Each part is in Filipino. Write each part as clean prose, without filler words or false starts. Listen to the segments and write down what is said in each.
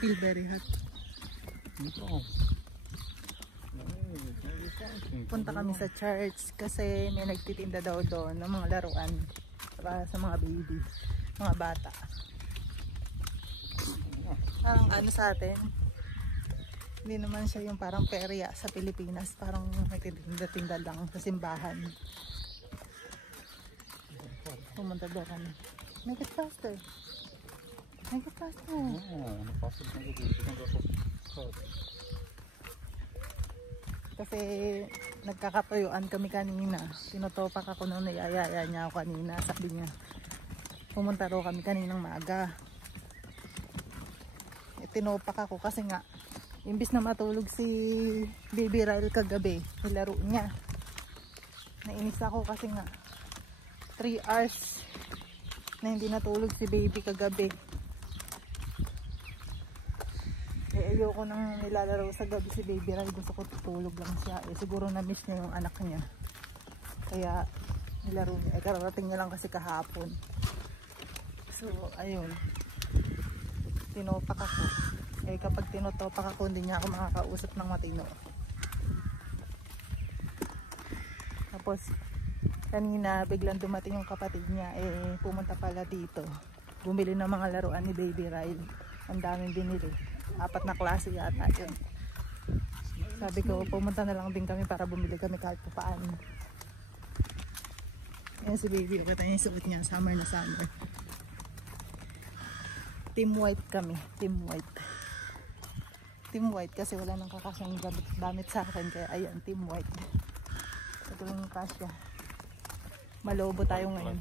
feel very hot. Punta kami sa church kasi may nagtitinda daw doon ng mga laruan para sa mga baby, mga bata. Parang ano sa atin, hindi naman siya yung parang perya sa Pilipinas, parang nagtitinda-tinda lang sa simbahan. Pumunta daw kami. Make it faster. Make it faster. Kasi nagkakatuyuan kami kanina. Tinutopak ako nung niyayaya niya ako kanina. Sabi niya, pumunta raw kami kaninang maaga. Tinopak ako kasi nga, imbis na matulog si Baby Ryle kagabi, nilaro niya. Nainis ako kasi nga, 3 hours na hindi natulog si baby kagabi. Ayoko nang nilalaro sa gabi si Baby Ryle. Gusto ko tutulog lang siya. Siguro na-miss niya yung anak niya. Kaya nilaro niya. Kararating niya lang kasi kahapon. So, ayun. Tinopak ako. Kapag tinotopak ako, hindi niya ako makakausap ng matino. Tapos, kanina biglang dumating yung kapatid niya. Pumunta pala dito. Bumili ng mga laruan ni Baby Ryle. Ang daming binili. 4 na klase yata yun. Sabi ko, pumunta na lang din kami para bumili kami kahit pa paano. Ayan si Baby, ito yung suot niya, summer na summer. Team white kami, team white. Team white kasi wala nang kakasyang damit sa akin, kaya ayan, team white. Ito lang yung kasya. Malobo tayo ngayon.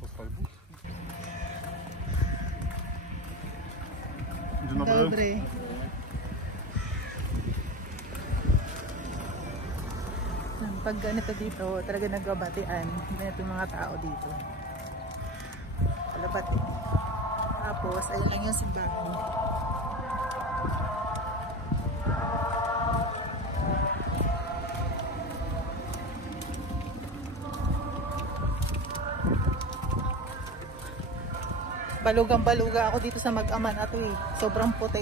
Dobre. Pag ganito dito, talaga nagbabatian. Ganito yung mga tao dito. Palabati. Tapos, ayun lang yung simbahan. Balugang-baluga ako dito sa Mag-Aman ato eh. Sobrang puti.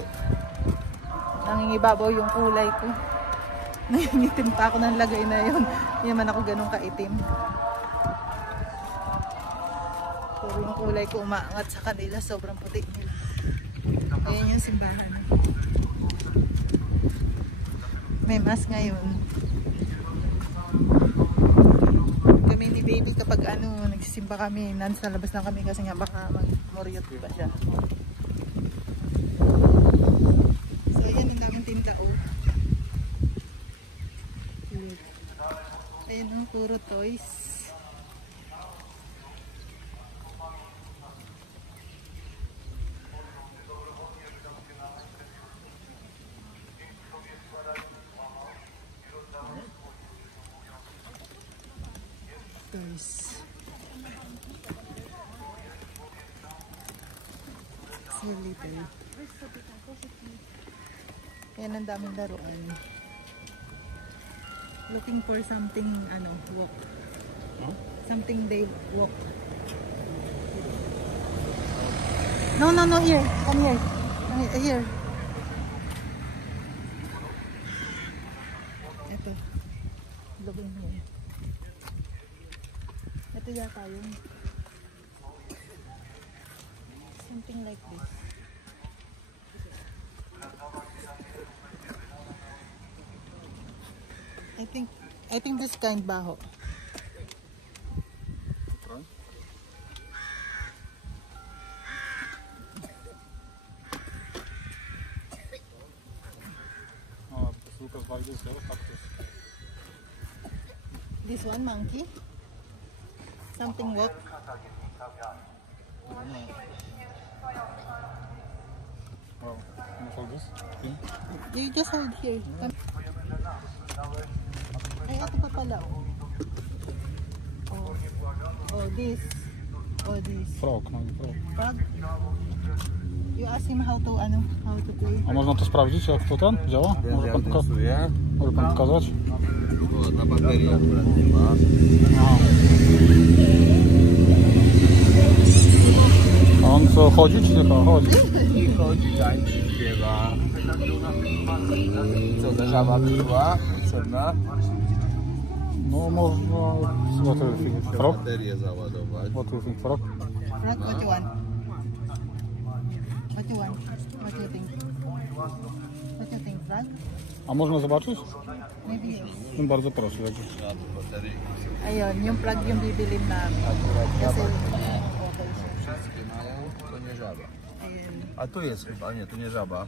Nangingibabaw yung kulay ko. Nangingitim pa ako ng lagay na yun. Hindi naman ako ganun kaitim. Pero yung kulay ko umaangat sa kanila. Sobrang puti nila. Ayan yung simbahan. May mass ngayon. Kami ni Baby kapag nagsisimba kami, nasa labas lang kami kasi nga baka mag-moriot pa siya. So ayan, ang daming tinda oh. Ayan oh, puro toys. Toys. See you later. Ayan, ang daming laruan. Looking for something, walk. Huh? Something they walk. No, here. Come here. Here. Ito. Looking here. Ito yata yun. Something like this. I think this kind baho. This one monkey. Something walk. Wow, can you hold this? You just hold here. Ay, ito pa pala. Oh, this. Oh, this. Frog, no nie frog. Frog? You ask him how to play. A można to sprawdzić, jak to ten działa? Może pan pokazać? O, ta bateria akurat nie ma. A on co, chodzi czy nie chodzi? I chodzi, tańczy, śpiewa. Co, ta żaba była potrzebna? No można... What do you think? Frog? Baterię załadować. What do you think? Frog? Frog, what you want? What you want? What you think? What you think, frog? A można zobaczyć? Maybe yes. No bardzo proszę. Jak... Ayun, yung plug yung bibilin namin. Kasi, okay siya. Wszystkie mają, to nie żaba. Ayun. A tu jest chyba, nie, tu nie żaba.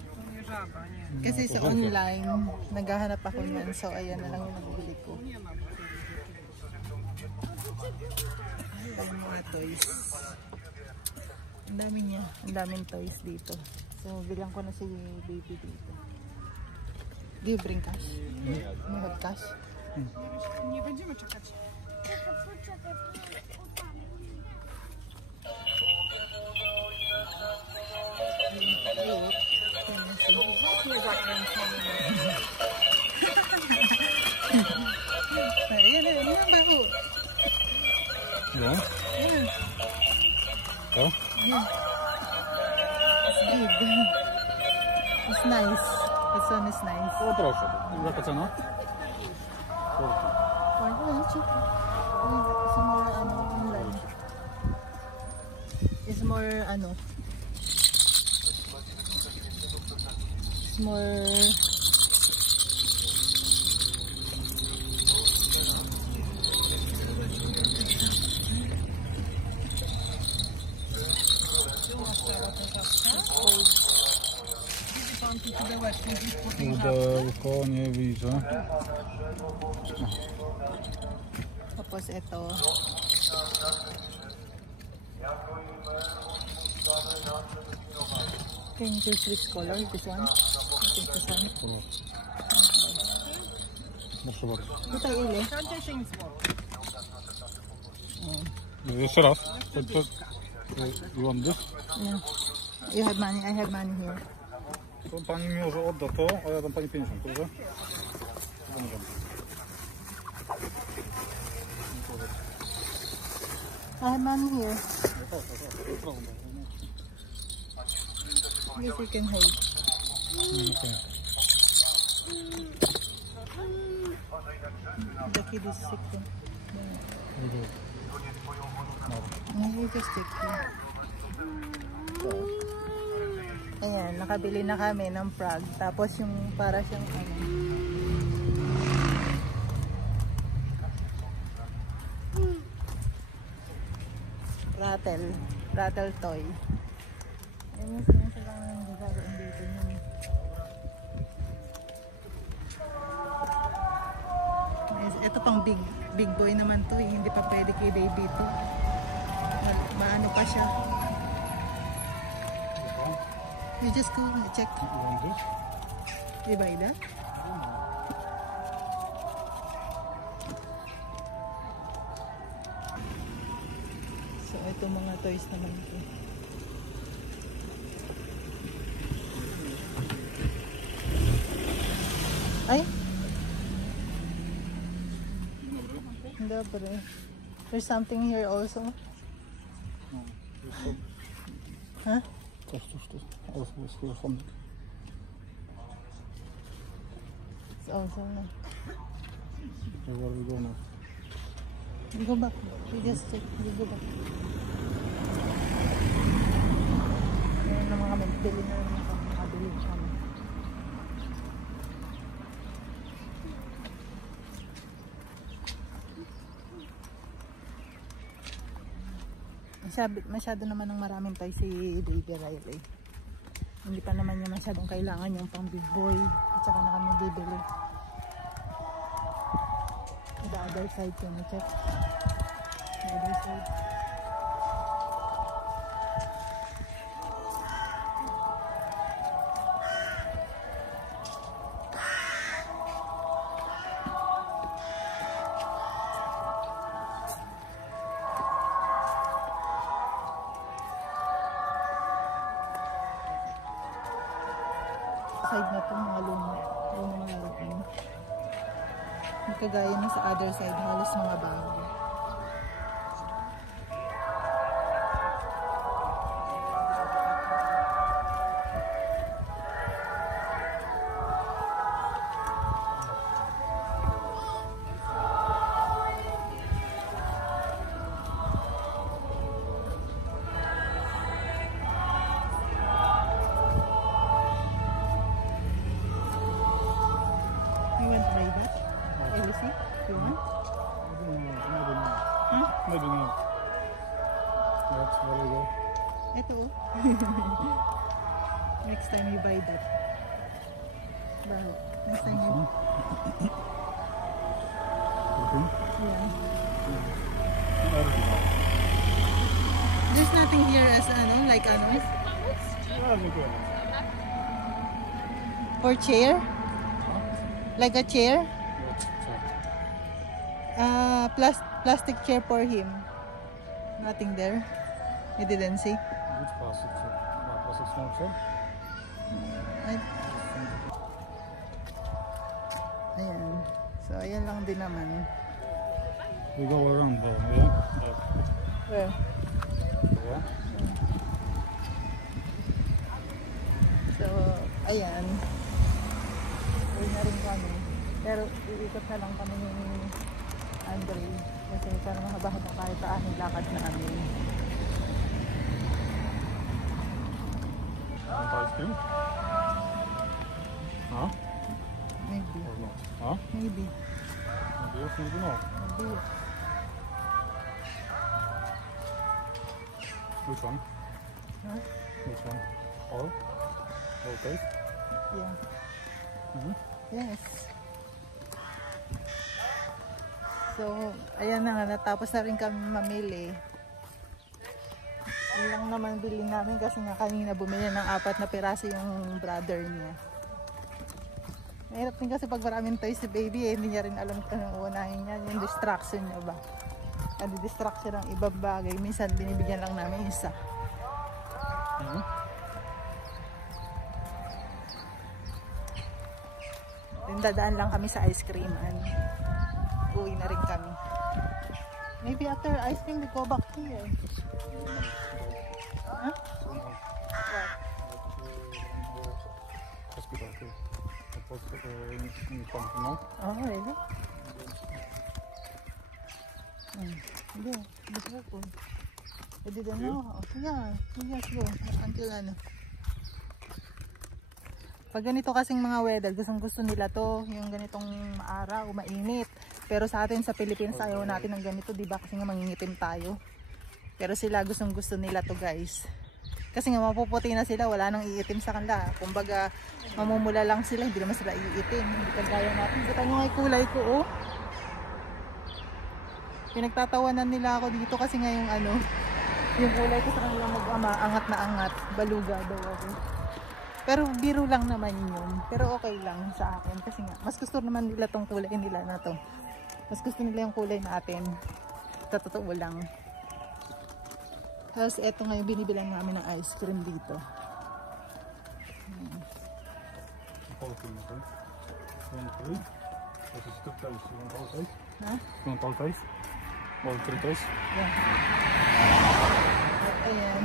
Kasi sa online, naghahanap ako niyan. So, ayan na lang yung nabili ko. Ayun mga toys. Ang dami niya. Ang daming toys dito. So, bilang ko na si baby dito. Do you bring cash? You have cash? Nie będziemy czekać. Nie zakręcony. Ayan, ayan, ayan, baho. No? Ayan, To? ayan. It's good. It's nice. This one is nice. O proszę. Jaka cena? It's more ano online. It's more ano. It's more Pudełko, nie widzę. tapos ito. Can you choose which color? This one? I think this one. Proszę bardzo. Tutaj ile? 10 zł. Jeszcze raz. You want this? Yeah. You have money, I have money here. To pani mi może odda to, a ja dam pani 50, dobrze? I have money here. Yes, you can hold. Okay. The kid is sick. No, you just take here. Ayan, nakabili na kami ng frog. Tapos yung para siyang ano. Rattle toy. Ayan yung sinasalangan ng gagawin dito yun. Ito pang big boy naman to eh. Hindi pa pwede kay baby to. Maano pa siya. You just go check. You want this? You buy that? So ito mga toys naman ito. Ay! Dobre. There's something here also. Huh? Alles is hier van. It's also no. Where are we going now? You go back. You just check. You go back. Ngayon naman kami. Bili na naman kami. Nakabili kami. Masyado naman ng maraming tayo si Baby Riley. Hindi pa naman niya masyadong kailangan yung pang big boy. At saka na kami bibili. The other side, can you check? The other side. Side na ito, mga lumang laruan. Hindi kagaya na sa other side, halos mga bago. You want? Maybe not. That's very good. Ito. Next time you buy that. Bro, next time you... Okay. Yeah. I don't know. There's nothing here as like Yeah, look at it. for chair? Like a chair? Plastic chair for him. Nothing there. You didn't see? Which plastic? Plastic small chair? Ay- Ayan. So, ayan lang din naman. We go around there, yeah? Where? Yeah. So, ayan. Uwi na rin kami. Pero, iikot na lang kami ni Andre. Kasi para mahaba-haba kahit saan yung lakad namin. Want ice cream? Huh? Maybe. Or not? Huh? Maybe. Maybe yes, maybe no. Maybe. Which one? Huh? Which one? All? All taste? Yeah. Mm-hmm. Yes. So, ayan na nga, natapos na rin kami mamili. Yun lang naman bilhin namin kasi nga kanina bumili ng 4 na piraso yung brother niya. Mahirap din kasi pag maraming toys si baby hindi niya rin alam kung anong unahin niya, yung distraction niya ba. Ano distraction ng ibang bagay, minsan binibigyan lang namin isa. Mm-hmm. Then dadaan lang kami sa ice cream and uwi na rin kami. Maybe after ice cream we go back here. Huh? What? Hospital too. That was in something, no? Oh, really? Hindi. Be careful. I didn't know. Yeah, yes, go. Until ano. Pag ganito kasing mga weather, gusto nila to, yung ganitong maaraw, mainit. Pero sa atin sa Pilipinas, ayaw natin ng ganito, di ba? Kasi nga mangingitim tayo. Pero sila gusto nila to, guys. Kasi nga mapuputi na sila, wala nang iitim sa kanila. Kumbaga, mamumula lang sila, hindi naman sila iitim. Hindi kagaya natin. Kita nyo nga yung kulay ko, oh. Pinagtatawanan nila ako dito kasi nga yung yung kulay ko sa kanila mag-ama, angat na angat. Baluga daw ako. Pero biro lang naman yun. Pero okay lang sa akin kasi nga mas gusto naman nila tong kulay nila na to. Mas gusto nila yung kulay natin. Sa totoo lang. Tapos eto nga yung binibilan namin ng ice cream dito. All things, okay? One, three. This is 2 taste. You want all taste? Ha? You want all taste? All 3 taste? Yeah. At ayan.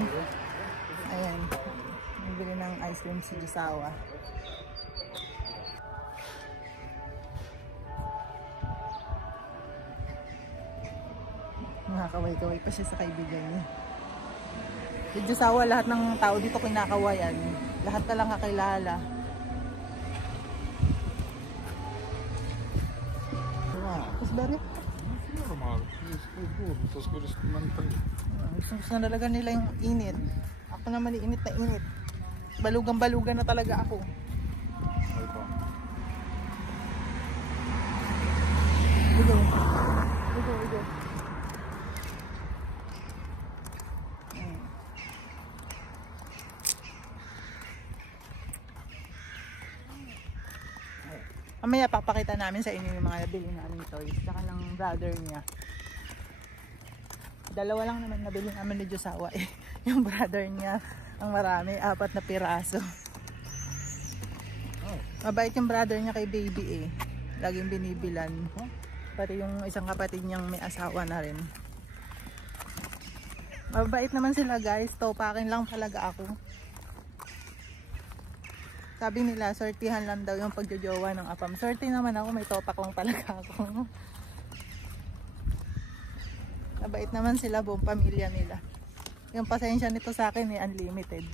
Ayan. Bibili ng ice cream si Josawa. Nakakaway-kaway pa siya sa kaibigan niya. Si Josawa, lahat ng tao dito kinakawayan. Lahat na lang kakilala. Mas bari. Normal. It's good. It's good as mentally. Gusto na talaga nila yung init. Ako naman init na init. Balugan-balugan na talaga ako. Igo. Mamaya papakita namin sa inyo yung mga nabili namin toys. Saka ng brother niya. Dalawa lang naman nabili namin ni Josawa eh. Yung brother niya ang marami, 4 na piraso. Mabait yung brother niya kay baby eh. Laging binibilan. Pati yung isang kapatid niyang may asawa na rin. Mabait naman sila guys. Topakin lang talaga ako. Sabi nila, sortihan lang daw yung pagjojowa ng apam. Sorti naman ako, may topak lang talaga ako. Mabait naman sila, buong pamilya nila. Yung pasensya nito sa akin eh, unlimited.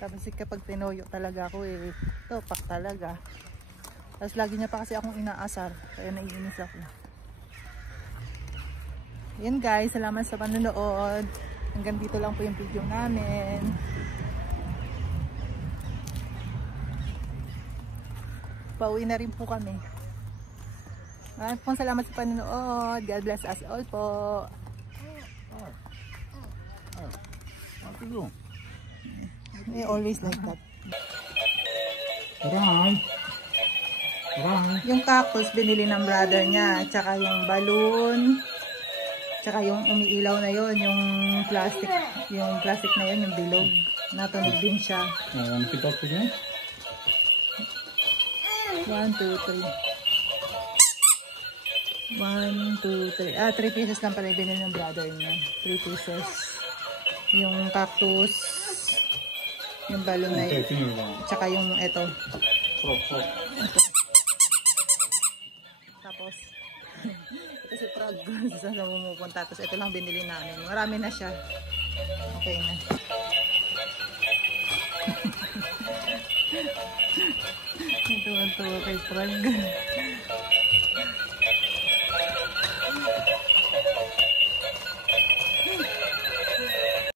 Tapos kapag tinuyo talaga ako eh, topak talaga. Tapos lagi niya pa kasi akong inaasar. Kaya naiinis ako. Yan guys, salamat sa panonood. Hanggang dito lang po yung video namin. Pauwi na rin po kami. Maraming pong salamat sa panonood. God bless us all po. What to do? They always like that. Aray! Aray! Yung cactus binili ng brother niya. Tsaka yung balloon. Tsaka yung umiilaw na yon, yung plastic. Yung plastic na yon, yung bilog. Natunog din siya. Pick up again? 1, 2, 3. 1, 2, 3. 3 pieces lang pala binili ng brother niya. 3 pieces. Yung cactus. Yung balloon na yun. Tsaka yung ito. Ito. Tapos, ito si Prag. Saan na pumupunta. Tapos ito lang binili namin. Marami na siya. Okay na. Ito kay Prag.